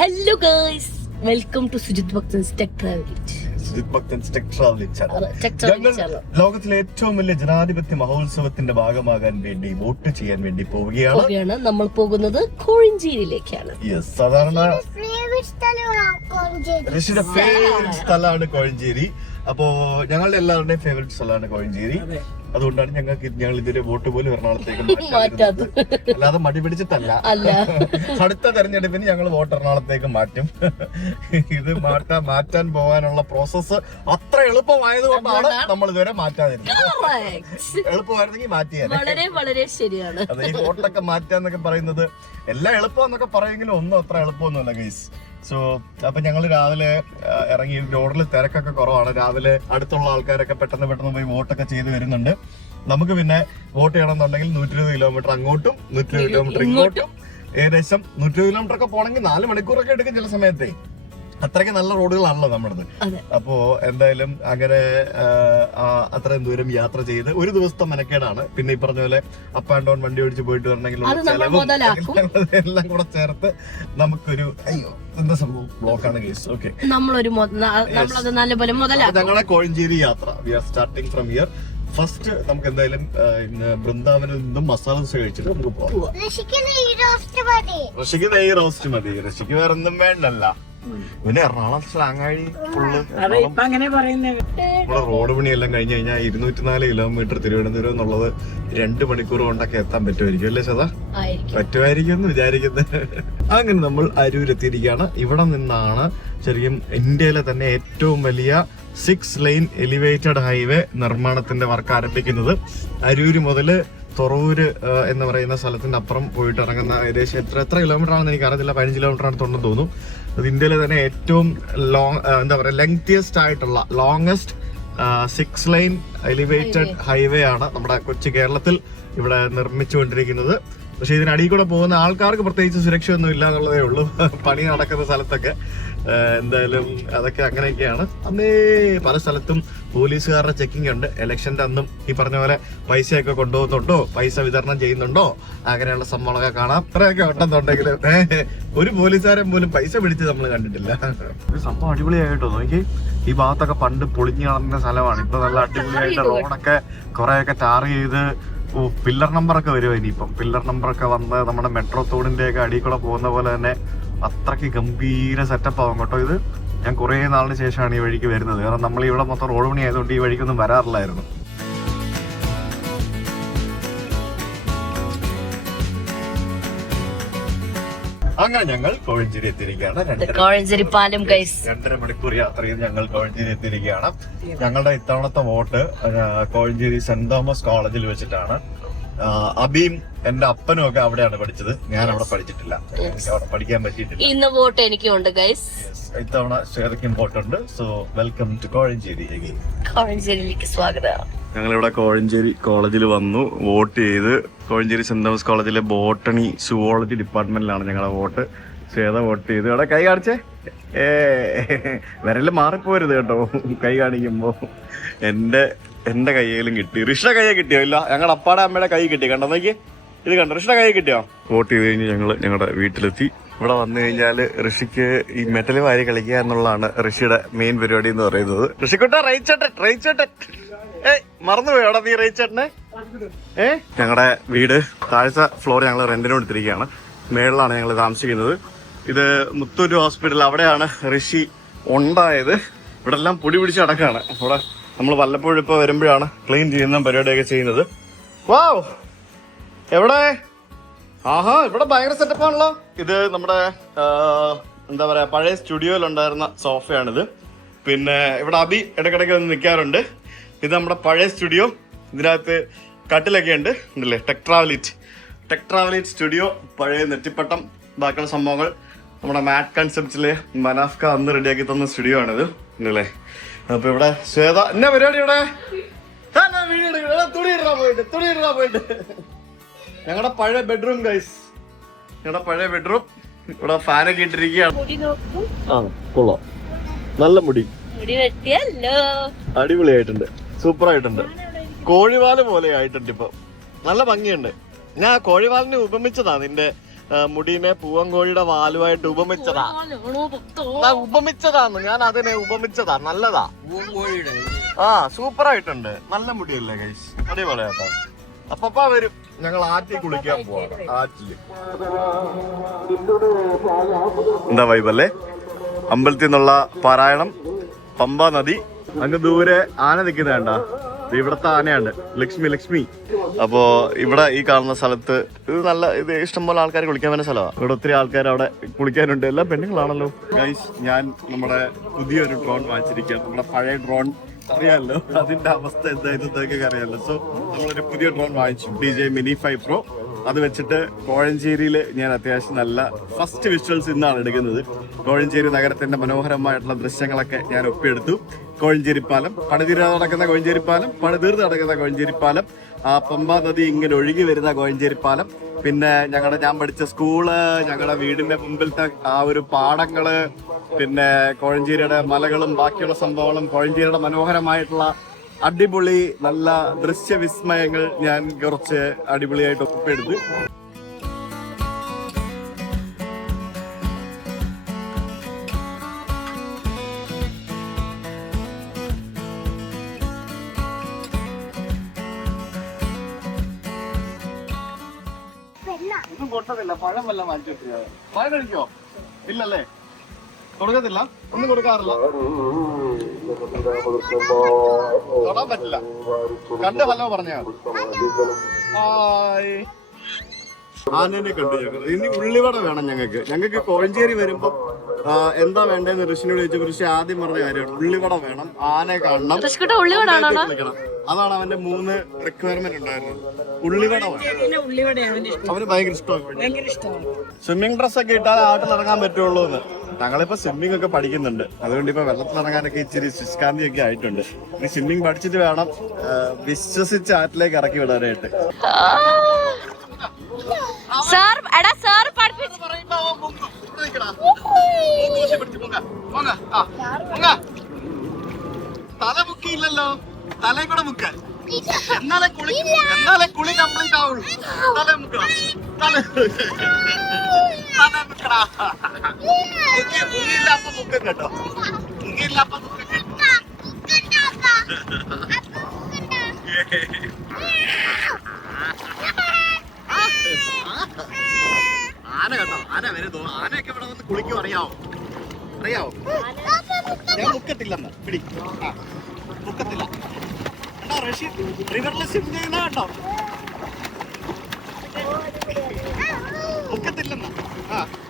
Hello guys, welcome to Sujith Bhakthan's tech travel eat. ലോകത്തിലെ ഏറ്റവും വലിയ ജനാധിപത്യ മഹോത്സവത്തിന്റെ ഭാഗമാകാൻ വേണ്ടി വോട്ട് ചെയ്യാൻ വേണ്ടി പോവുകയാണ്. നമ്മൾ പോകുന്നത് കോഴഞ്ചേരിയിലേക്കാണ്. സാധാരണ ഋഷിയുടെ ഫേവറേറ്റ് സ്ഥലമാണ് കോഴഞ്ചേരി. അപ്പോ ഞങ്ങളുടെ എല്ലാവരുടെയും ഫേവറേറ്റ് സ്ഥലമാണ് കോഴഞ്ചേരി. അതുകൊണ്ടാണ് ഞങ്ങൾ ഇതുവരെ വോട്ട് പോലും എറണാകുളത്തേക്ക് മാറ്റാത്തത്. അല്ലാതെ മടി പിടിച്ചിട്ടല്ല. അടുത്ത തെരഞ്ഞെടുപ്പിന് ഞങ്ങൾ വോട്ട് എറണാകുളത്തേക്ക് മാറ്റും. ഇത് മാറ്റാൻ പോകാനുള്ള പ്രോസസ്സ് അത്ര എളുപ്പമായതുകൊണ്ടാണ് നമ്മൾ ഇതുവരെ മാറ്റാതിരുന്നത്. എളുപ്പമായിരുന്നെങ്കിൽ മാറ്റിയാൽ വളരെ ശരിയാണ്. അതെ, ഈ വോട്ടൊക്കെ മാറ്റാന്നൊക്കെ പറയുന്നത് എല്ലാം എളുപ്പമെന്നൊക്കെ പറയുമെങ്കിലും ഒന്നും അത്ര എളുപ്പമൊന്നുമല്ല ഗൈസ്. അപ്പൊ ഞങ്ങൾ രാവിലെ ഇറങ്ങി. റോഡിൽ തിരക്കൊക്കെ കുറവാണ്. രാവിലെ അടുത്തുള്ള ആൾക്കാരൊക്കെ പെട്ടെന്ന് പോയി വോട്ടൊക്കെ ചെയ്ത് വരുന്നുണ്ട്. നമുക്ക് പിന്നെ വോട്ട് ചെയ്യണമെന്നുണ്ടെങ്കിൽ 120 കിലോമീറ്റർ അങ്ങോട്ടും 120 കിലോമീറ്റർ ഇങ്ങോട്ടും, ഏകദേശം 120 കിലോമീറ്റർ ഒക്കെ പോകണമെങ്കിൽ 4 മണിക്കൂറൊക്കെ എടുക്കും ചില സമയത്തെ. അത്രയ്ക്ക് നല്ല റോഡുകളാണല്ലോ നമ്മുടേത്. അപ്പോ എന്തായാലും അങ്ങനെ അത്രയും ദൂരം യാത്ര ചെയ്ത് ഒരു ദിവസത്തെ മെനക്കേടാണ്. പിന്നെ ഈ പറഞ്ഞ പോലെ അപ്പ് ആൻഡ് ഡൗൺ വണ്ടി ഓടിച്ച് പോയിട്ട് വരണമെങ്കിൽ എല്ലാം കൂടെ ചേർത്ത് നമുക്കൊരു എന്താ സംഭവം ബ്ലോക്കാണ് കേസ്. ഓക്കെ, ഞങ്ങളെ കോഴഞ്ചേരി യാത്ര we are starting from here. First നമുക്ക് എന്തായാലും ബൃന്ദാവനിൽ നിന്നും മസാല ദോശ കഴിച്ചിട്ട് നമുക്ക് പോകാം. ഋഷിക്ക് നെയ്യ് റോസ്റ്റ് മതി. ഋഷിക്ക് വേറെ ഒന്നും വേണ്ടല്ല. പിന്നെ എറണാകുളം സ്ലാങ്ങാഴി ഫുള്ള് നമ്മുടെ റോഡ് പണിയെല്ലാം കഴിഞ്ഞ് കഴിഞ്ഞാൽ 204 കിലോമീറ്റർ തിരുവനന്തപുരം എന്നുള്ളത് 2 മണിക്കൂർ കൊണ്ടൊക്കെ എത്താൻ പറ്റുമായിരിക്കും അല്ലേ സദാ? പറ്റുമായിരിക്കും എന്ന് വിചാരിക്കുന്നത്. അങ്ങനെ നമ്മൾ അരൂരെത്തിയിരിക്കുകയാണ്. ഇവിടെ നിന്നാണ് ശരിക്കും ഇന്ത്യയിലെ തന്നെ ഏറ്റവും വലിയ 6 ലൈൻ എലിവേറ്റഡ് ഹൈവേ നിർമ്മാണത്തിന്റെ വർക്ക് ആരംഭിക്കുന്നത്. അരൂര് മുതൽ തൊറൂര് എന്ന് പറയുന്ന സ്ഥലത്തിന്റെ അപ്പുറം പോയിട്ട് ഇറങ്ങുന്ന ഏകദേശം എത്ര കിലോമീറ്റർ ആണെന്ന് എനിക്ക് അറിയത്തില്ല. 15 കിലോമീറ്റർ ആണെന്ന് തോന്നുന്നു. അത് ഇന്ത്യയിലെ തന്നെ ഏറ്റവും ലെങ്തിയസ്റ്റ് ആയിട്ടുള്ള ലോങ്സ്റ്റ് 6 ലൈൻ എലിവേറ്റഡ് ഹൈവേ ആണ് നമ്മുടെ കൊച്ചു കേരളത്തിൽ ഇവിടെ നിർമ്മിച്ചുകൊണ്ടിരിക്കുന്നത്. പക്ഷെ ഇതിനടിയിൽ കൂടെ പോകുന്ന ആൾക്കാർക്ക് പ്രത്യേകിച്ച് സുരക്ഷയൊന്നും ഇല്ല എന്നുള്ളതേ ഉള്ളൂ. പണി നടക്കുന്ന സ്ഥലത്തൊക്കെ എന്തായാലും അതൊക്കെ അങ്ങനെയൊക്കെയാണ്. അന്നേ പല സ്ഥലത്തും പോലീസുകാരുടെ ചെക്കിംഗ് ഉണ്ട്. ഇലക്ഷന്റെ അന്നും ഈ പറഞ്ഞ പോലെ പൈസയൊക്കെ കൊണ്ടുപോകുന്നുണ്ടോ, പൈസ വിതരണം ചെയ്യുന്നുണ്ടോ, അങ്ങനെയുള്ള സംഭവങ്ങളൊക്കെ കാണാം. അത്രയൊക്കെ ഉണ്ടെന്നുണ്ടെങ്കിൽ ഒരു പോലീസുകാരൻ പോലും പൈസ പിടിച്ച് നമ്മൾ കണ്ടിട്ടില്ല. ഒരു സംഭവം അടിപൊളിയായിട്ടോ നോക്കി. ഈ ഭാഗത്തൊക്കെ പണ്ട് പൊളിഞ്ഞു കളഞ്ഞ സ്ഥലമാണ്. ഇപ്പൊ നല്ല അടിപൊളിയായിട്ട് റോഡൊക്കെ കുറെയൊക്കെ ടാർ ചെയ്ത് പില്ലർ നമ്പറൊക്കെ വരുമോ ഇനിയിപ്പം. പില്ലർ നമ്പറൊക്കെ വന്ന് നമ്മുടെ മെട്രോ തോടിന്റെ ഒക്കെ അടിയിൽ കൂടെ പോകുന്ന പോലെ തന്നെ അത്രയ്ക്ക് ഗംഭീര സെറ്റപ്പ് ആവും കേട്ടോ ഇത്. ഞാൻ കുറേ നാളിന് ശേഷമാണ് ഈ വഴിക്ക് വരുന്നത്. കാരണം നമ്മൾ ഇവിടെ മൊത്തം റോഡ് പണി ആയതുകൊണ്ട് ഈ വഴിക്കൊന്നും വരാറില്ലായിരുന്നു. അങ്ങനെ ഞങ്ങൾ കോഴഞ്ചേരി എത്തിയിരിക്കുകയാണ്. 2.5 മണിക്കൂർ യാത്ര ചെയ്ത് ഞങ്ങൾ കോഴഞ്ചേരി എത്തിയിരിക്കുകയാണ്. ഞങ്ങളുടെ ഇത്തവണത്തെ വോട്ട് കോഴഞ്ചേരി സെന്റ് തോമസ് കോളേജിൽ വെച്ചിട്ടാണ്. അബിയും എന്റെ അപ്പനും ഒക്കെ അവിടെയാണ് പഠിച്ചത്. ഞാൻ അവിടെ പഠിച്ചിട്ടില്ല, എനിക്ക് അവിടെ പഠിക്കാൻ പറ്റിയിട്ടില്ല. ഇന്ന് വോട്ട് എനിക്കുണ്ട് ഗൈസ്. ഇത്തവണ ശ്വേതയ്ക്കും വോട്ടുണ്ട്. So welcome to Kozhencherry. കോഴഞ്ചേരിയിലേക്ക് സ്വാഗതം. ഞങ്ങളിവിടെ കോഴഞ്ചേരി കോളേജിൽ വന്നു വോട്ട് ചെയ്ത്. കോഴഞ്ചേരി സെന്റ് തോമസ് കോളേജിലെ ബോട്ടണി സുവോളജി ഡിപ്പാർട്ട്മെന്റിലാണ് ഞങ്ങളുടെ വോട്ട്. ശ്വേത വോട്ട് ചെയ്ത്. ഇവിടെ കൈ കാണിച്ചേ. വിരല് മാറിപ്പോരുത് കേട്ടോ കൈ കാണിക്കുമ്പോ. എന്റെ കയ്യിലും കിട്ടി. ഋഷിയുടെ കയ്യെ കിട്ടിയോ? ഇല്ല, ഞങ്ങളുടെ അപ്പാടെ അമ്മയുടെ കൈ കിട്ടി. കണ്ടോ നോക്കി, ഇത് കണ്ടോ? ഋഷിയുടെ കൈ കിട്ടിയോ? വോട്ട് ചെയ്ത് കഴിഞ്ഞ് ഞങ്ങളുടെ വീട്ടിലെത്തി. ഇവിടെ വന്നു കഴിഞ്ഞാൽ ഋഷിക്ക് ഈ മെറ്റൽ വാരി കളിക്കുക എന്നുള്ളതാണ് ഋഷിയുടെ മെയിൻ പരിപാടി എന്ന് പറയുന്നത്. ഋഷിക്കുട്ട റൈച്ചേട്ടൻ മറന്നുപോയി അവിടെ നീ റൈച്ചേട്ടനെ. ഞങ്ങളുടെ വീട് താഴ്ച ഫ്ലോർ ഞങ്ങൾ റെന്റിന് കൊടുത്തിരിക്കുകയാണ്. മേളിലാണ് ഞങ്ങൾ താമസിക്കുന്നത്. ഇത് മുത്തൂര് ഹോസ്പിറ്റൽ, അവിടെയാണ് ഋഷി ഉണ്ടായത്. ഇവിടെ എല്ലാം പൊടി പിടിച്ച് നടക്കാണ്. അവിടെ നമ്മൾ വല്ലപ്പോഴും ഇപ്പൊ വരുമ്പോഴാണ് ക്ലീൻ ചെയ്യുന്ന പരിപാടിയൊക്കെ ചെയ്യുന്നത്. വാവ്, എവിടെ? ആഹാ, ഇവിടെ ഭയങ്കര സെറ്റപ്പാണല്ലോ. ഇത് നമ്മുടെ എന്താ പറയാ, പഴയ സ്റ്റുഡിയോയിലുണ്ടായിരുന്ന സോഫയാണിത്. പിന്നെ ഇവിടെ അബി ഇടയ്ക്കിടയ്ക്ക് വന്ന് നിൽക്കാറുണ്ട്. ഇത് നമ്മുടെ പഴയ സ്റ്റുഡിയോ. ഇതിനകത്ത് കട്ടിലൊക്കെ ഉണ്ട്, ഉണ്ടല്ലേ? ടെക് ട്രാവലേറ്റ് സ്റ്റുഡിയോ, പഴയ നെറ്റിപ്പട്ടം, ബാക്കിയുള്ള സംഭവങ്ങൾ നമ്മുടെ മാറ്റ് കൺസെപ്റ്റ്സിലെ മനാഫ്ക അന്ന് റെഡിയാക്കി തന്ന സ്റ്റുഡിയോ ആണിത്, ഉണ്ടല്ലേ? അപ്പൊ ഇവിടെ ശ്വേത എന്നാ പരിപാടി? ഇവിടെ തുണി ഇടാൻ പോയിട്ട് ഞങ്ങളുടെ പഴയ ബെഡ്റൂം ഗൈസ്, ഞങ്ങളുടെ പഴയ ബെഡ്റൂം. ഇവിടെ ഫാനൊക്കെ ഇട്ടിരിക്കുകയാണ്. ആ കൊള്ളാം, നല്ല മുടി അടിപൊളിയായിട്ടുണ്ട്, സൂപ്പർ ആയിട്ടുണ്ട്. കോഴിവാല് പോലെ ആയിട്ടുണ്ട്. ഇപ്പൊ നല്ല ഭംഗിയുണ്ട്. ഞാൻ കോഴിവാലിനെ ഉപമിച്ചതാ നിന്റെ മുടീനെ പൂവൻകോഴിയുടെ വാലുമായിട്ട് ഉപമിച്ചതാന്ന് ഞാൻ അതിനെ ഉപമിച്ചതാ. നല്ലതാ, ആ സൂപ്പർ ആയിട്ടുണ്ട്. നല്ല മുടിയല്ലേ ഗൈസ്, അടിപൊളിയാട്ടോ. അപ്പ വരും, ഞങ്ങൾ ആറ്റിൽ കുളിക്കാൻ പോവാണ്. ആറ്റില് എന്താ വൈബല്ലേ, അമ്പലത്തിൽ നിന്നുള്ള പാരായണം, പമ്പ നദി, അങ്ങ് ദൂരെ ആന നിൽക്കുന്ന വേണ്ട, ഇവിടത്തെ ആനയാണ് ലക്ഷ്മി. അപ്പോ ഇവിടെ ഈ കാണുന്ന സ്ഥലത്ത് ഇത് ഇഷ്ടംപോലെ ആൾക്കാർ കുളിക്കാൻ വരുന്ന സ്ഥലമാണ്. ഇവിടെ ഒത്തിരി ആൾക്കാർ അവിടെ കുളിക്കാനുണ്ട്. എല്ലാം പെണ്ണുങ്ങളാണല്ലോ ഗൈസ്. ഞാൻ നമ്മുടെ പുതിയൊരു ഡ്രോൺ വാങ്ങിച്ചിരിക്കാം. നമ്മുടെ പഴയ ഡ്രോൺ അറിയാമല്ലോ, അതിന്റെ അവസ്ഥ എന്തായതൊക്കെ അറിയാമല്ലോ. സോ നമ്മളൊരു പുതിയ ഡ്രോൺ വാങ്ങിച്ചു, DJI Mini 5 Pro. അത് വെച്ചിട്ട് കോഴഞ്ചേരിയിൽ ഞാൻ അത്യാവശ്യം നല്ല ഫസ്റ്റ് വിഷ്വൽസ് ഇന്നാണ് എടുക്കുന്നത്. കോഴഞ്ചേരി നഗരത്തിന്റെ മനോഹരമായിട്ടുള്ള ദൃശ്യങ്ങളൊക്കെ ഞാൻ ഒപ്പിയെടുത്തു. കോഴഞ്ചേരി പാലം, പണിതീരാതെ നടക്കുന്ന കോഴഞ്ചേരി പാലം, പണിതീർത്ത് നടക്കുന്ന കോഴഞ്ചേരി പാലം, ആ പമ്പ നദി ഇങ്ങനെ ഒഴുകി വരുന്ന കോഴഞ്ചേരി പാലം, പിന്നെ ഞാൻ പഠിച്ച സ്കൂള്, ഞങ്ങളുടെ വീടിന്റെ മുമ്പിലത്തെ ആ ഒരു പാടങ്ങള്, പിന്നെ കോഴഞ്ചേരിയുടെ മലകളും ബാക്കിയുള്ള സംഭവങ്ങളും, കോഴഞ്ചേരിയുടെ മനോഹരമായിട്ടുള്ള അടിപൊളി നല്ല ദൃശ്യവിസ്മയങ്ങൾ ഞാൻ കുറച്ച് അടിപൊളിയായിട്ട് ഒപ്പിയെടുത്തു. ഒന്നും കൊട്ടത്തില്ല, പഴം വല്ല മാറ്റി വെക്കുക. പഴം കഴിക്കോ? ഇല്ലല്ലേ, കൊടുക്കത്തില്ല, ഒന്നും കൊടുക്കാറില്ല, തൊടാൻ പറ്റില്ല. കണ്ട് ഹലോ പറഞ്ഞാ ആനേനെ കണ്ടു ഞങ്ങൾ. ഇനി ഉള്ളിവട വേണം ഞങ്ങൾക്ക് കോഴഞ്ചേരി വരുമ്പോ എന്താ വേണ്ടതെന്ന് ഋഷിനോട് ചോദിച്ചു. ഋഷി ആദ്യം പറഞ്ഞ കാര്യമാണ് ഉള്ളിവട വേണം, ആനയെ കാണണം, കളിക്കണം. അതാണ് അവന്റെ 3 റിക്വയർമെന്റ് ഉണ്ടായിരുന്നത്. ഉള്ളിവട വേണം, അവന് ഭയങ്കര ഇഷ്ടമാണ്. സ്വിമ്മിംഗ് ഡ്രസ് ഒക്കെ ഇട്ടാൽ ആട്ടിൽ ഇറങ്ങാൻ പറ്റുള്ളൂ എന്ന്. ഞങ്ങളിപ്പോ സ്വിമ്മിംഗ് ഒക്കെ പഠിക്കുന്നുണ്ട്, അതുകൊണ്ട് ഇപ്പൊ വെള്ളത്തിലിറങ്ങാനൊക്കെ ഇച്ചിരി ശുഷ്കാന്തിയൊക്കെ ആയിട്ടുണ്ട്. ഇനി സ്വിമ്മിംഗ് പഠിച്ചിട്ട് വേണം വിശ്വസിച്ച് ആറ്റിലേക്ക് ഇറക്കി വിടാനായിട്ട്. തല മുക്കിയില്ലല്ലോ, തലേ കൂടെ മുക്കാൻ, എന്നാലേ കുളി കംപ്ലീറ്റ് ആവുള്ളൂ. തല മുക്കണം, തല മുക്കടാ. മുങ്ങിയില്ല അപ്പൊ മുക്കും കേട്ടോ, മുങ്ങിയില്ല അപ്പൊ മുക്കും. ആന കേട്ടോ, ആന വരുന്നു. ആനയൊക്കെ ഇവിടെ വന്ന് കുളിക്കും, അറിയാവോ? ഞാൻ മുക്കത്തില്ലെന്ന് പിടി, മുക്കത്തില്ല. റിവറിൽ സ്വിം ചെയ്യുന്ന കേട്ടോ, മുക്കത്തില്ലെന്ന്.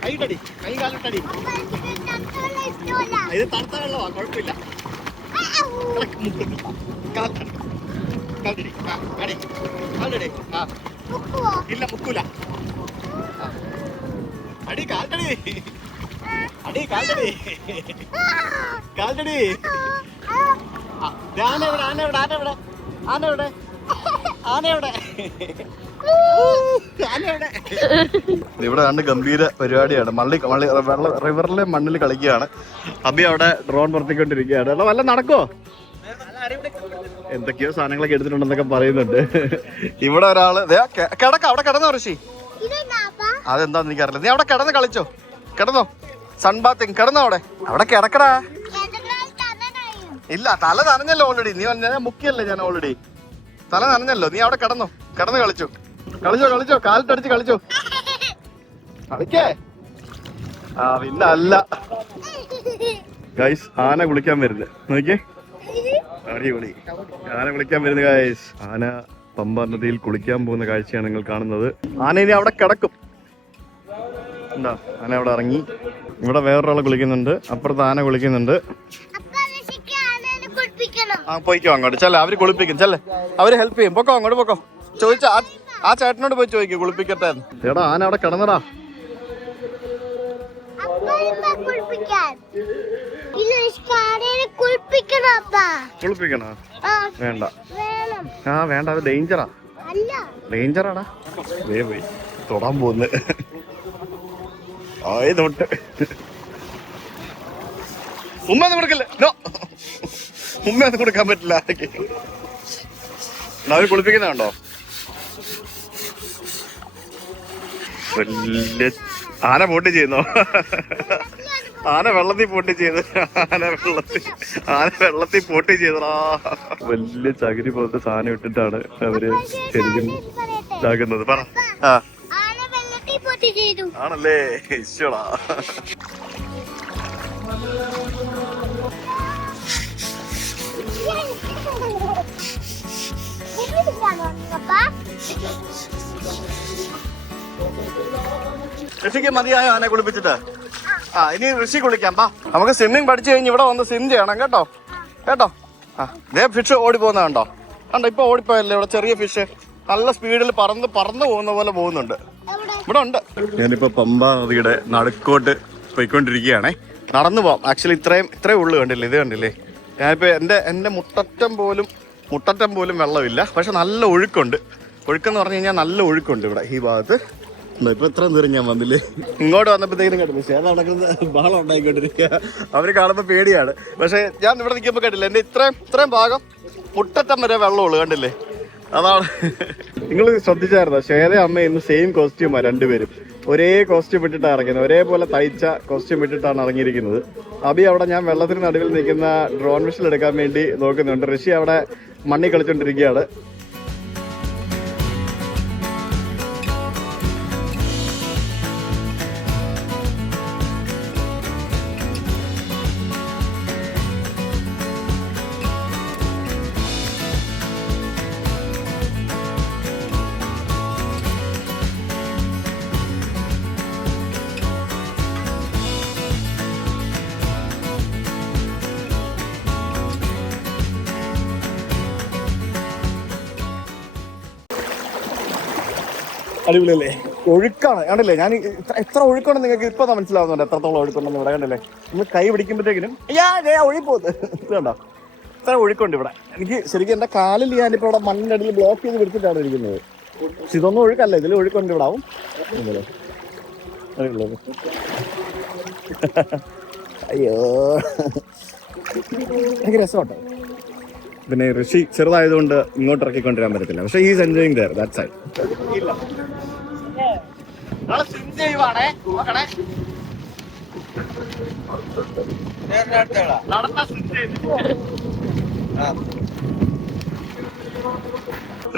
കൈട്ടടി, കൈ കാലിട്ടടി. ഇത് തണുത്ത വെള്ളമാ, കുഴപ്പമില്ല. ഇല്ല മുക്കൂല. അടി കാൽട്ടടി, അടി കാൽട്ടടി, കാൽട്ടടി. ആനവിടെ, ആനവിടെ, ആനവിടെ, ആനവിടെ, ആനവിടെ, ആനവിടെ. ഇവിടെ കണ്ട് ഗംഭീര പരിപാടിയാണ്. റിവറിലെ മണ്ണിൽ കളിക്കുകയാണ്. അബി അവിടെ ഡ്രോൺ പറത്തിക്കൊണ്ടിരിക്കുകയാണ്. വല്ല നടക്കോ? എന്തൊക്കെയോ സാധനങ്ങളൊക്കെ എടുത്തിട്ടുണ്ടെന്നൊക്കെ പറയുന്നുണ്ട്. ഇവിടെ ഒരാള് കിടക്ക, അവിടെ കിടന്നോ ഋഷി? അതെന്താന്ന് എനിക്കറിയില്ല. നീ അവിടെ കിടന്ന് കളിച്ചോ, കിടന്നോ, സൺബാത്തിങ്, കിടന്നോ അവിടെ കിടക്കടാ. ഇല്ല, തല നനഞ്ഞല്ലോ ഓൾറെഡി. നീ മുക്കിയല്ലേ ഞാൻ ഓൾറെഡി, തല നനഞ്ഞല്ലോ. നീ അവിടെ കിടന്നോ, കിടന്ന് കളിച്ചോ, കാലിട്ടടിച്ച് കളിച്ചോ, കളിക്കേ. പിന്നെ അല്ല ഗൈസ്, ആന കുളിക്കാൻ വരുന്നത് നോക്കിയേ, അടിപൊളി. ആന കുളിക്കാൻ വരുന്നത് ഗൈസ്. ആന പമ്പാ നദിയിൽ കുളിക്കാൻ പോകുന്ന കാഴ്ചയാണ് നിങ്ങൾ കാണുന്നത്. ആന ഇനി അവിടെ കിടക്കും. എന്താ, ആന അവിടെ ഇറങ്ങി. ഇവിടെ വേറൊരാളെ കുളിക്കുന്നുണ്ട്, അപ്പുറത്ത് ആന കുളിക്കുന്നുണ്ട്. പോയിക്കോ അങ്ങോട്ട്, ചെല്ല, അവര് കുളിപ്പിക്കും. ചെല്ലേ, അവര് ഹെൽപ്പ് ചെയ്യും. പൊക്കോ, അങ്ങോട്ട് പൊക്കോ. ചോദിച്ചാ ആ ചേട്ടനോട് പോയി ചോദിക്കും, കുളിപ്പിക്കട്ടെ. ചേട്ടാ, ആന അവിടെ കിടന്നടാ. കുളിപ്പിക്കണോ? വേണ്ട, വേണ്ട, അത് ഡേഞ്ചറാടാ. പോയി തൊടാൻ പോന്ന്. തൊട്ട് ഉമ്മ കൊടുക്കല്ലേ, ഉമ്മ കൊടുക്കാൻ പറ്റില്ല. അവര് കുളിപ്പിക്കുന്നുണ്ടോ? വലിയ ആന പോട്ടി ചെയ്യുന്നോ? ആന വെള്ളത്തിൽ പോട്ടി ചെയ്ത്. ആന വെള്ളത്തിൽ പോട്ടി ചെയ്തടാ. വലിയ ചകിരി പോലത്തെ സാധനം ഇട്ടിട്ടാണ് അവര് ശരിക്കും ഇതാക്കുന്നത്. പറ. ആണല്ലേ? ഈശ്വടാ. ഋഷിക്ക് മതിയായോ ആനെ കുളിപ്പിച്ചിട്ട്? ഇനി ഋഷി കുളിക്കാം. നമുക്ക് സ്വിമ്മിങ് പഠിച്ചു കഴിഞ്ഞ് ഇവിടെ വന്ന് സ്വിം ചെയ്യണം കേട്ടോ. ഇതേ ഫിഷ് ഓടി പോകുന്ന കണ്ടോ? ഇപ്പൊ ഓടിപ്പോയല്ലേ ഇവിടെ ചെറിയ ഫിഷ് നല്ല സ്പീഡിൽ പറന്ന് പോകുന്ന പോലെ പോകുന്നുണ്ട്. ഇവിടെ ഉണ്ട്. ഞാനിപ്പോ പമ്പാ നദിയുടെ നടുക്കോട്ട് പോയിക്കൊണ്ടിരിക്കുകയാണേ. നടന്നു പോവാം. ആക്ച്വലി ഇത്രയും ഉള്ളു. കണ്ടില്ലേ? ഇത് കണ്ടില്ലേ? ഞാനിപ്പോ എന്റെ മുട്ടറ്റം പോലും വെള്ളമില്ല. പക്ഷെ നല്ല ഒഴുക്കുണ്ട്. ഒഴുക്കെന്ന് പറഞ്ഞു കഴിഞ്ഞാൽ നല്ല ഒഴുക്കുണ്ട് ഇവിടെ ഈ ഭാഗത്ത്. ഇപ്പൊ ഇത്ര ദൂരം ഞാൻ വന്നില്ലേ? ഇങ്ങോട്ട് വന്നപ്പോഴത്തേക്കും കണ്ടില്ല ചേത നടക്കുന്നത് ബഹളം ഉണ്ടായിക്കൊണ്ടിരിക്കുക. അവര് കാണുമ്പോൾ പേടിയാണ്. പക്ഷെ ഞാൻ ഇവിടെ നിൽക്കുമ്പോൾ കണ്ടില്ല എന്റെ ഇത്രയും ഭാഗം മുട്ടറ്റം വരെ വെള്ളമുള്ളൂ. കണ്ടില്ലേ? അതാണ്. നിങ്ങൾ ശ്രദ്ധിച്ചായിരുന്നോ? ശ്വേത അമ്മ ഇന്ന് സെയിം കോസ്റ്റ്യൂമാണ്. രണ്ടുപേരും ഒരേ കോസ്റ്റ്യൂം ഇട്ടിട്ടാണ് ഇറങ്ങുന്നത്. ഒരേപോലെ തയ്ച്ച കോസ്റ്റ്യൂം ഇട്ടിട്ടാണ് ഇറങ്ങിയിരിക്കുന്നത്. അബി അവിടെ ഞാൻ വെള്ളത്തിന് നടുവിൽ നിൽക്കുന്ന ഡ്രോൺ വിഷൽ എടുക്കാൻ വേണ്ടി നോക്കുന്നുണ്ട്. ഋഷി അവിടെ മണ്ണി കളിച്ചോണ്ടിരിക്കുകയാണ്. അടിപൊളിയല്ലേ? ഒഴുക്കാണ്. കണ്ടില്ലേ? ഞാൻ എത്ര ഒഴുക്കുണ്ടെന്ന് നിങ്ങൾക്ക് ഇപ്പൊ മനസ്സിലാവുന്നുണ്ട്. എത്രത്തോളം ഒഴുക്കുണ്ടെന്ന് ഇവിടെ കണ്ടില്ലേ? നമ്മൾ കൈ പിടിക്കുമ്പോഴത്തേക്കിനും ഒഴുകി പോകുന്നത് ഇത് കണ്ടോ? ഇത്ര ഒഴുക്കുണ്ട് ഇവിടെ. എനിക്ക് ശരിക്കും എന്റെ കാലിൽ ഞാനിപ്പോ ഇവിടെ മണ്ണിന്റെ അടിയിൽ ബ്ലോക്ക് ചെയ്ത് പിടിച്ചിട്ടാണ് ഇരിക്കുന്നത്. പക്ഷെ ഇതൊന്നും ഒഴുക്കല്ല. ഇതിൽ ഒഴുക്കുണ്ട് ഇവിടെ ആവും. അയ്യോ ഭയങ്കര രസമുണ്ടോ? പിന്നെ ഋഷി ചെറുതായതുകൊണ്ട് ഇങ്ങോട്ട് ഇറക്കിക്കൊണ്ടിരാൻ പറ്റത്തില്ല. പക്ഷെ is enjoying there. That's it.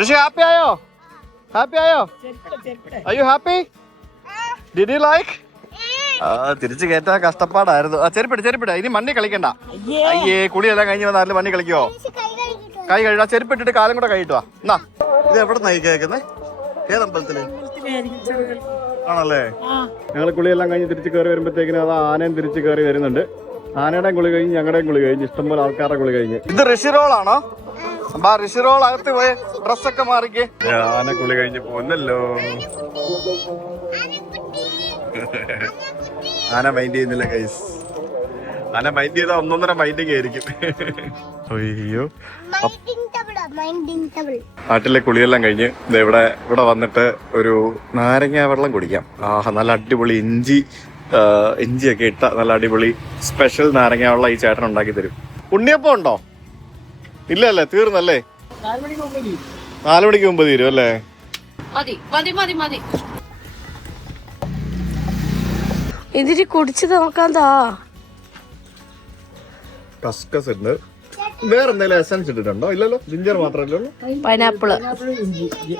Rishi happy ആയോ? Are you happy? Did you like? തിരിച്ചു കയറ്റാൻ കഷ്ടപ്പാടായിരുന്നു. ചെരുപ്പിട. ഇനി മണ്ണി കളിക്കണ്ട. അയ്യേ കുളിയെല്ലാം കഴിഞ്ഞ് വന്നാലും മണ്ണി കളിക്കുവോ? കൈ കഴുകാ. ചെരുപ്പിട്ടിട്ട് കാലം കൂടെ കഴിയിട്ടുവാ. എന്നാ ഇത് എവിടെ നയി കേൾക്കുന്നേ? ഏതമ്പലത്തില് ആണല്ലേ? ഞങ്ങൾ കുളിയെല്ലാം കഴിഞ്ഞ് തിരിച്ച് കയറി വരുമ്പോഴത്തേക്കിനും അത് ആനയും തിരിച്ച് കയറി വരുന്നുണ്ട്. ആനയുടെയും കുളി കഴിഞ്ഞ് ഞങ്ങളുടെയും കുളി കഴിഞ്ഞ് ഇഷ്ടംപോലെ ആൾക്കാരുടെ കുളി കഴിഞ്ഞ്. ഇത് ഋഷി റോളാണോ? ഋഷി റോൾ അകത്ത് പോയി ഡ്രസ്സൊക്കെ മാറിക്ക്. ആന കുളി കഴിഞ്ഞ് പോകുന്നല്ലോ. ആന മൈൻഡ് ചെയ്യുന്നില്ല ഗൈസ്. ആന മൈൻഡ് ചെയ്താൽ 1.5 മൈൻഡിങ് ആയിരിക്കും. അയ്യോ നാട്ടിലെ കുളിയെല്ലാം കഴിഞ്ഞ് ഇവിടെ വന്നിട്ട് ഒരു നാരങ്ങ വെള്ളം കുടിക്കാം. നല്ല അടിപൊളി ഇഞ്ചിയൊക്കെ ഇട്ട നല്ല അടിപൊളി സ്പെഷ്യൽ നാരങ്ങ വെള്ളം ഈ ചേട്ടൻ ഉണ്ടാക്കി തരും. ഉണ്ണിയപ്പം ഉണ്ടോ? ഇല്ലല്ലേ? തീർന്നല്ലേ? 4 മണിക്ക് മുമ്പ് തീരും അല്ലേ? ഇതിരി കുടിച്ച് നോക്കാൻ കസ്കസ് ഉണ്ട്. വേറെ എന്തെങ്കിലും എസൻസ് ഇട്ടിട്ടുണ്ടോ? ഇല്ലല്ലോ. ജിഞ്ചർ മാത്രമല്ലേ ഉള്ളൂ.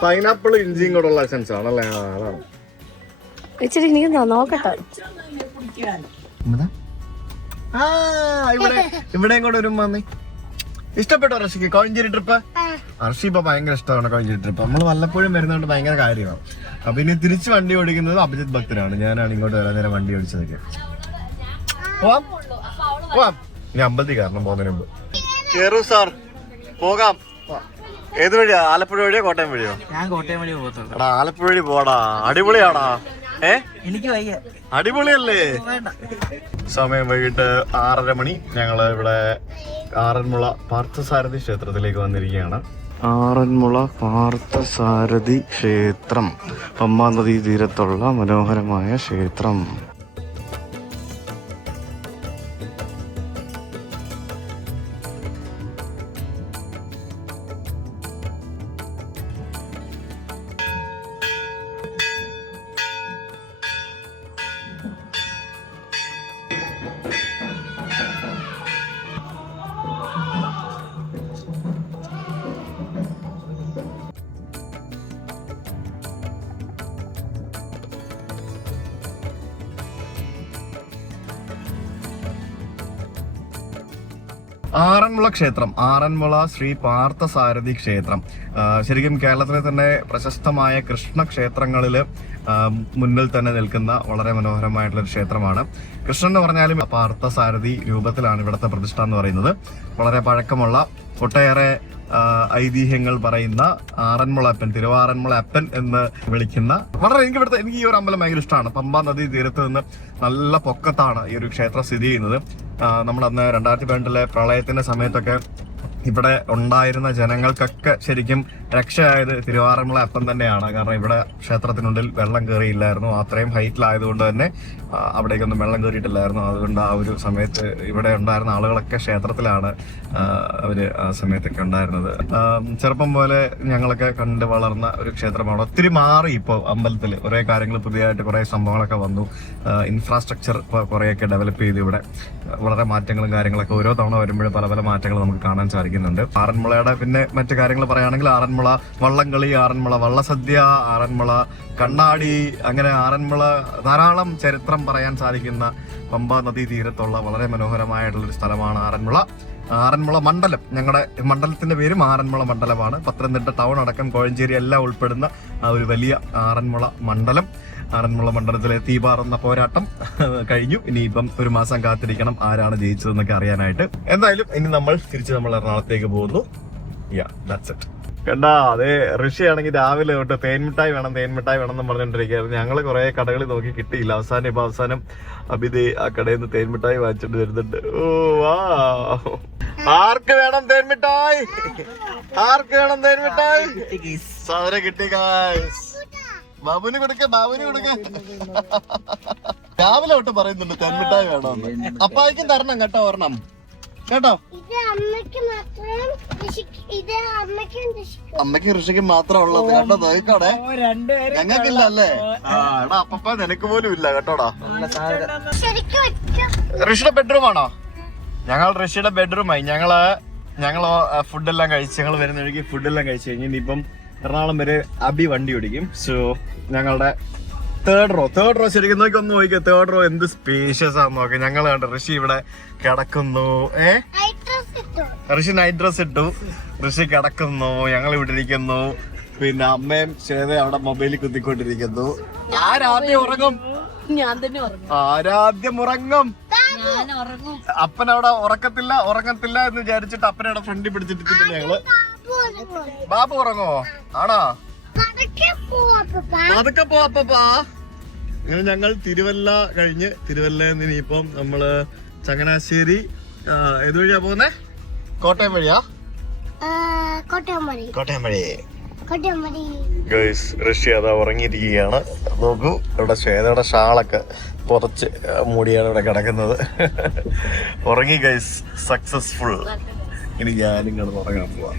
പൈനാപ്പിൾ ഇഞ്ചിയും കൂടെ ഉള്ള എസൻസ് ആണല്ലേ? അതാണ്. നോക്കട്ടെ. ഇവിടെയും കൂടെ ഒരു മമ്മി ഇഷ്ടപ്പെട്ടോ ഋഷിക്ക് കോഴഞ്ചേരി ട്രിപ്പ്? ഋഷി ഇപ്പൊ ഭയങ്കര ഇഷ്ടമാണ് കോഴഞ്ചേരി ട്രിപ്പ്. നമ്മൾ വല്ലപ്പോഴും വരുന്നതുകൊണ്ട് ഭയങ്കര കാര്യമാണ്. അപ്പൊ ഇനി തിരിച്ച് വണ്ടി ഓടിക്കുന്നത് അഭിജിത്ത് ഭക്തനാണ്. ഞാനാണ് ഇങ്ങോട്ട് വരാൻ നേരം വണ്ടി ഓടിച്ചതൊക്കെ. പോവാം. ഇനി അമ്പലത്തിൽ കാരണം പോകുന്നതിന് മുമ്പ് കേറൂ സാർ. പോകാം. ഏത് വഴിയാ? ആലപ്പുഴ വഴിയോ കോട്ടയം വഴിയോ? ഞാൻ കോട്ടയം വഴി പോകത്തുള്ളൂ. എടാ ആലപ്പുഴ വഴി പോടാ. അടിപൊളിയാടാ. എനിക്ക് വയ്യ. അടിപൊളിയല്ലേ? സമയം വൈകിട്ട് 6:30 മണി. ഞങ്ങള് ഇവിടെ ആറന്മുള പാർത്ഥസാരഥി ക്ഷേത്രത്തിലേക്ക് വന്നിരിക്കുകയാണ്. ആറന്മുള പാർത്ഥസാരഥി ക്ഷേത്രം, പമ്പാ നദീ തീരത്തുള്ള മനോഹരമായ ക്ഷേത്രം. ആറന്മുള ക്ഷേത്രം, ആറന്മുള ശ്രീ പാർത്ഥസാരഥി ക്ഷേത്രം. ശരിക്കും കേരളത്തിലെ തന്നെ പ്രശസ്തമായ കൃഷ്ണ ക്ഷേത്രങ്ങളില് മുന്നിൽ തന്നെ നിൽക്കുന്ന വളരെ മനോഹരമായിട്ടുള്ള ഒരു ക്ഷേത്രമാണ്. കൃഷ്ണൻ എന്ന് പറഞ്ഞാലും പാർത്ഥസാരഥി രൂപത്തിലാണ് ഇവിടുത്തെ പ്രതിഷ്ഠ എന്ന് പറയുന്നത്. വളരെ പഴക്കമുള്ള ഒട്ടേറെ ഐതിഹ്യങ്ങൾ പറയുന്ന ആറന്മുള അപ്പൻ, തിരുവാറന്മുള അപ്പൻ എന്ന് വിളിക്കുന്ന എനിക്ക് ഈ ഒരു അമ്പലം ഭയങ്കര ഇഷ്ടമാണ്. പമ്പാ നദി തീരത്ത് നിന്ന് നല്ല പൊക്കത്താണ് ഈ ഒരു ക്ഷേത്രം സ്ഥിതി ചെയ്യുന്നത്. നമ്മളന്ന് 2012 പ്രളയത്തിന്റെ സമയത്തൊക്കെ ഇവിടെ ഉണ്ടായിരുന്ന ജനങ്ങൾക്കൊക്കെ ശരിക്കും രക്ഷയായത് തിരുവാറന്മുള അപ്പൻ തന്നെയാണ്. കാരണം ഇവിടെ ക്ഷേത്രത്തിനുള്ളിൽ വെള്ളം കയറിയില്ലായിരുന്നു. അത്രയും ഹൈറ്റിലായതുകൊണ്ട് തന്നെ അവിടേക്കൊന്നും വെള്ളം കയറിയിട്ടില്ലായിരുന്നു. അതുകൊണ്ട് ആ ഒരു സമയത്ത് ഇവിടെ ഉണ്ടായിരുന്ന ആളുകളൊക്കെ ക്ഷേത്രത്തിലാണ് അവര് ആ സമയത്തൊക്കെ ഉണ്ടായിരുന്നത്. ചെറുപ്പം പോലെ ഞങ്ങളൊക്കെ കണ്ട് വളർന്ന ഒരു ക്ഷേത്രമാണ്. ഒത്തിരി മാറി ഇപ്പോൾ അമ്പലത്തിൽ കുറേ കാര്യങ്ങൾ, പുതിയതായിട്ട് കുറേ സംഭവങ്ങളൊക്കെ വന്നു. ഇൻഫ്രാസ്ട്രക്ചർ കുറേയൊക്കെ ഡെവലപ്പ് ചെയ്തു. ഇവിടെ വളരെ മാറ്റങ്ങളും കാര്യങ്ങളൊക്കെ ഓരോ തവണ വരുമ്പോഴും പല പല മാറ്റങ്ങൾ നമുക്ക് കാണാൻ സാധിക്കുന്നുണ്ട്. ആറന്മുളയുടെ പിന്നെ മറ്റു കാര്യങ്ങൾ പറയുകയാണെങ്കിൽ ആറന്മുള വള്ളംകളി, ആറന്മുള വള്ളസദ്യ, ആറന്മുള കണ്ണാടി, അങ്ങനെ ആറന്മുള ധാരാളം ചരിത്രം പറയാൻ സാധിക്കുന്ന പമ്പാ നദീ തീരത്തുള്ള വളരെ മനോഹരമായിട്ടുള്ളൊരു സ്ഥലമാണ് ആറന്മുള. ആറന്മുള മണ്ഡലം, ഞങ്ങളുടെ മണ്ഡലത്തിന്റെ പേരും ആറന്മുള മണ്ഡലമാണ്. പത്തനംതിട്ട ടൗൺ അടക്കം കോഴഞ്ചേരി എല്ലാം ഉൾപ്പെടുന്ന ആ ഒരു വലിയ ആറന്മുള മണ്ഡലം. ആറന്മുള മണ്ഡലത്തിലെ തീപാറുന്ന പോരാട്ടം കഴിഞ്ഞു. ഇനിയിപ്പം ഒരു മാസം കാത്തിരിക്കണം ആരാണ് ജയിച്ചതെന്നൊക്കെ അറിയാനായിട്ട്. എന്തായാലും ഇനി നമ്മൾ എറണാകുളത്തേക്ക് പോകുന്നു. കണ്ടാ, അതെ ഋഷി ആണെങ്കിൽ രാവിലെ തൊട്ട് തേൻമിഠായി വേണം എന്ന് പറഞ്ഞോണ്ടിരിക്കുകയായിരുന്നു. ഞങ്ങള് കുറെ കടകളിൽ നോക്കി കിട്ടിയില്ല. അവസാനം അഭിതേ ആ കടയിൽ നിന്ന് തേൻമിഠായി വാങ്ങിച്ചോണ്ട് വരുന്നുണ്ട്. ഓ വാ, ആർക്ക് വേണം തേൻമിഠായി? സാധനം കിട്ടി ഗായ്സ്. ബാബുന് കൊടുക്ക. രാവിലെ തൊട്ട് പറയുന്നുണ്ട് തേൻമിഠായി വേണമെന്ന്. അപ്പായിക്കും തരണം കേട്ടോ, ഒരെണ്ണം കേട്ടോ. അമ്മയ്ക്ക് ഋഷിക്ക് മാത്രം ഉള്ളത് കേട്ടോ. നോക്കോടെ, ഞങ്ങൾക്കില്ല അല്ലേ? എടാ അപ്പ നിനക്ക് പോലും ഇല്ല കേട്ടോടാ. ഋഷിയുടെ ബെഡ്റൂം ആണോ? ഞങ്ങൾ ഋഷിയുടെ ബെഡ്റൂമായി. ഞങ്ങള് ഫുഡെല്ലാം കഴിച്ച്, ഞങ്ങൾ വരുന്ന വഴിക്ക് ഫുഡെല്ലാം കഴിച്ച് കഴിഞ്ഞ് ഇനിയിപ്പം എറണാകുളം വരെ അബി വണ്ടി ഓടിക്കും. സോ ഞങ്ങളുടെ തേർഡ് റോ ശരിക്കും നോക്കി ഒന്ന് നോക്കിയാ. തേർഡ് റോ എന്ത് സ്പേഷ്യസ് ആണെന്ന് നോക്കി. ഞങ്ങൾ കണ്ട ഋഷി ഇവിടെ കിടക്കുന്നു. ഋഷി നൈറ്റ് ഡ്രസ് ഇട്ടു, ഋഷി കിടക്കുന്നു, ഞങ്ങൾ ഇവിടെ ഇരിക്കുന്നു. പിന്നെ അമ്മയും ശ്വേത അവിടെ മൊബൈലിൽ കുത്തിക്കൊണ്ടിരിക്കുന്നു. ആരാദ്യം ഉറങ്ങും? ഞാൻ തന്നെ ഉറങ്ങും. ആരാദ്യം ഉറങ്ങും? അപ്പനവിടെ ഉറങ്ങത്തില്ല എന്ന് വിചാരിച്ചിട്ട് അപ്പനവിടെ ഫ്രണ്ടിൽ പിടിച്ചിട്ടില്ല ഞങ്ങള്. ബാബു ഉറങ്ങോ? ആണോ? അതൊക്കെ പോവാ. ഇങ്ങനെ ഞങ്ങൾ തിരുവല്ല കഴിഞ്ഞ്, തിരുവല്ലയിൽ നിന്ന് ഇനിയിപ്പം നമ്മള് ചങ്ങനാശ്ശേരി ഏത് വഴിയാ പോകുന്നേ? കോട്ടയം വഴിയാ? കോട്ടയം വഴി. ഗൈസ്, ഋഷി അതാ ഉറങ്ങിയിരിക്കുകയാണ്. നോക്കൂ, ഇവിടെ ശ്വേതയുടെ ഷാളൊക്കെ പുറച്ച് മൂടിയാണ് ഇവിടെ കിടക്കുന്നത്. ഉറങ്ങി ഗൈസ്, സക്സസ്ഫുൾ. ഇനി ഞാനും കിടന്ന് ഉറങ്ങാൻ പോവാ.